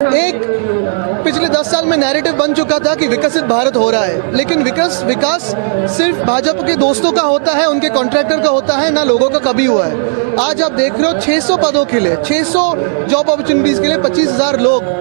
एक पिछले 10 साल में नैरेटिव बन चुका था कि विकसित भारत हो रहा है, लेकिन विकास सिर्फ भाजपा के दोस्तों का होता है, उनके कॉन्ट्रैक्टर का होता है, ना लोगों का कभी हुआ है। आज आप देख रहे हो 600 पदों के लिए, 600 जॉब अपॉर्चुनिटीज के लिए 25,000 लोग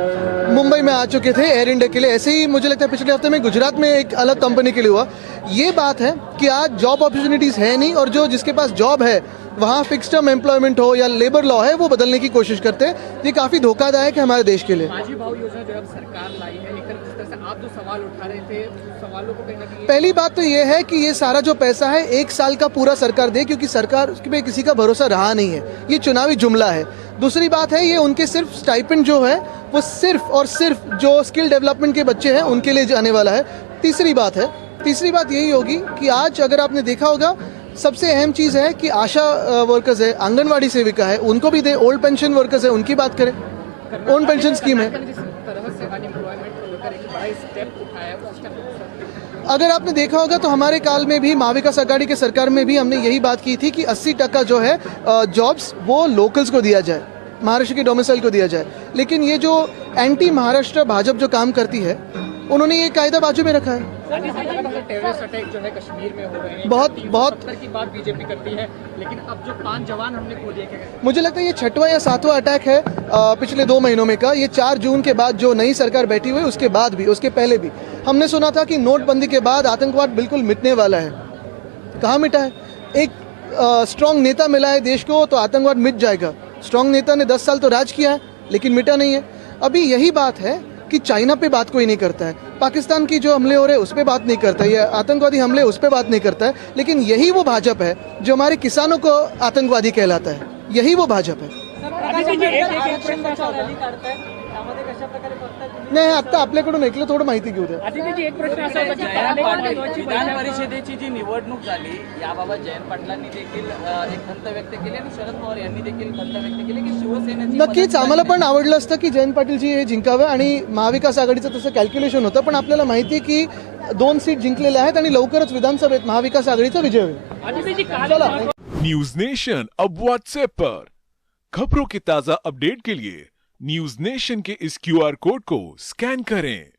मुंबई में आ चुके थे एयर इंडिया के लिए। ऐसे ही मुझे लगता है पिछले हफ्ते में गुजरात में एक अलग कंपनी के लिए हुआ। ये बात है कि आज जॉब अपॉर्चुनिटीज है नहीं, और जिसके पास जॉब है वहाँ फिक्स टर्म एम्प्लॉयमेंट हो या लेबर लॉ है वो बदलने की कोशिश करते हैं। ये काफी धोखादायक है हमारे देश के लिए। माझी भाव योजना जो अब सरकार लाई है, लेकर जिस तरह से आप जो सवाल उठा रहे थे, उस सवालों को कहीं ना कहीं पहली बात तो ये है कि ये सारा जो पैसा है 1 साल का पूरा सरकार दे, क्योंकि सरकार पे किसी का भरोसा रहा नहीं है। ये चुनावी जुमला है। दूसरी बात है, ये उनके सिर्फ स्टाइपेंड जो है वो सिर्फ और सिर्फ जो स्किल डेवलपमेंट के बच्चे हैं उनके लिए जाने वाला है। तीसरी बात यही होगी कि आज अगर आपने देखा होगा, सबसे अहम चीज है कि आशा वर्कर्स है, आंगनवाड़ी सेविका है, उनको भी दे। ओल्ड पेंशन वर्कर्स है, उनकी बात करें। ओल्ड पेंशन स्कीम है। जिस तरह से अनएम्प्लॉयमेंट को लेकर एक बड़ा स्टेप उठाया है, वो स्टेप अगर आपने देखा होगा तो हमारे काल में भी, महाविकास आघाड़ी के सरकार में भी हमने यही बात की थी कि 80% जो है जॉब्स वो लोकल्स को दिया जाए, महाराष्ट्र के डोमिसाइल को दिया जाए। लेकिन ये जो एंटी महाराष्ट्र भाजपा जो काम करती है, उन्होंने ये कायदा बाजू में रखा है। टेररिस्ट अटैक जो है कश्मीर में हो रहे हैं, बहुत की बात बीजेपी करती है, लेकिन अब जो 5 जवान हमने खो दिए क्या मुझे लगता है ये 6वां या 7वां अटैक है पिछले 2 महीनों में का। ये 4 जून के बाद जो नई सरकार बैठी हुई, उसके बाद भी, उसके पहले भी हमने सुना था कि नोटबंदी के बाद आतंकवाद बिल्कुल मिटने वाला है। कहाँ मिटा है? एक स्ट्रांग नेता मिला है देश को तो आतंकवाद मिट जाएगा। स्ट्रांग नेता ने 10 साल तो राज किया है, लेकिन मिटा नहीं है। अभी यही बात है कि चाइना पे बात कोई नहीं करता है, पाकिस्तान की जो हमले हो रहे हैं उस पर बात नहीं करता है, या आतंकवादी हमले उस पर बात नहीं करता है। लेकिन यही वो भाजपा है जो हमारे किसानों को आतंकवादी कहलाता है। यही वो भाजपा है। नाही, आता आपल्याकडून ऐकलं, थोडं माहिती घेऊ द्या। एक प्रश्न असा होता की विधान परिषदेची जी निवडणूक झाली, याबाबत जयंत पाटलांनी देखील एक खंत व्यक्त केली आणि शरद पवार यांनी देखील खंत व्यक्त केली की शिवसेनेची नक्कीच आम्हाला पण आवडलं असतं की जयंत पाटीलजी हे जिंकावे, आणि महाविकास आघाडीचं तसं कॅल्क्युलेशन होतं, पण आपल्याला माहिती आहे की 2 सीट जिंकलेल्या आहेत आणि लवकरच विधानसभेत महाविकास आघाडीचा विजय होईल। चला। न्यूज नेशन अब व्हाट्सएप पर खबरों के ताजा अपडेट के लिए न्यूज नेशन के इस QR कोड को स्कैन करें।